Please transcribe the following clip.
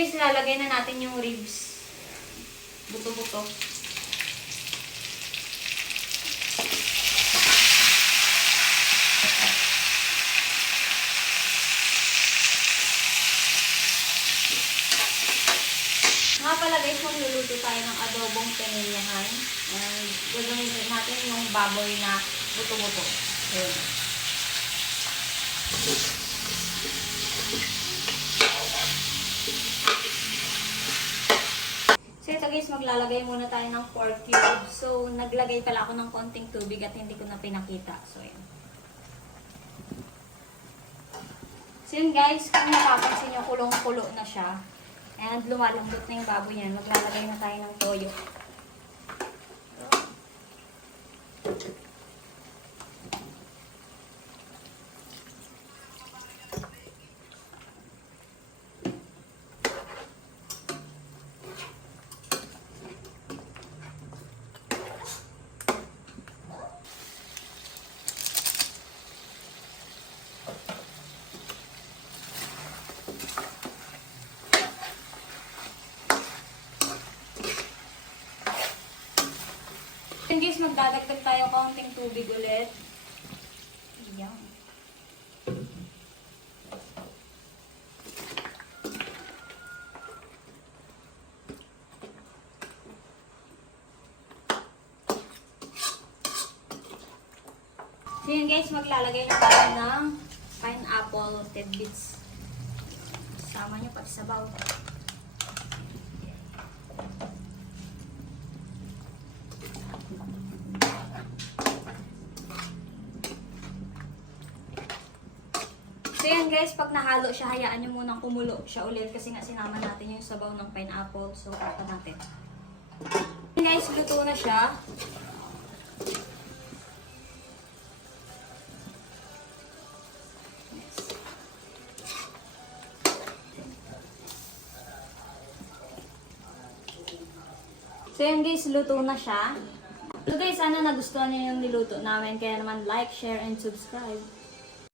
guys, lalagay na natin yung ribs. Buto-buto. Nga pala guys, magluluto tayo ng adobong penilyahan. Gagamitin natin yung baboy na buto-buto. Ayan. So ito guys, maglalagay muna tayo ng 4 cubes. So naglagay pala ako ng konting tubig at hindi ko na pinakita. So ayan. So yun guys, kung napapansin nyo, kulong-kulo na siya. And lumalambot na yung baboy yan. Maglalagay na tayo ng toyo. Then guys, magdadagdag tayo kaunting tubig ulit. Ayan. So yun guys, maglalagay na tayo ng pineapple tidbits. Sama nyo pati sabaw. So yan guys, pag nahalo siya, hayaan nyo munang kumulo siya ulit kasi nga sinama natin yung sabaw ng pineapple. So, kata natin. Yan guys, luto na siya. Yes. So yan guys, luto na siya. So guys, sana nagustuhan nyo yung niluto namin. Kaya naman like, share, and subscribe.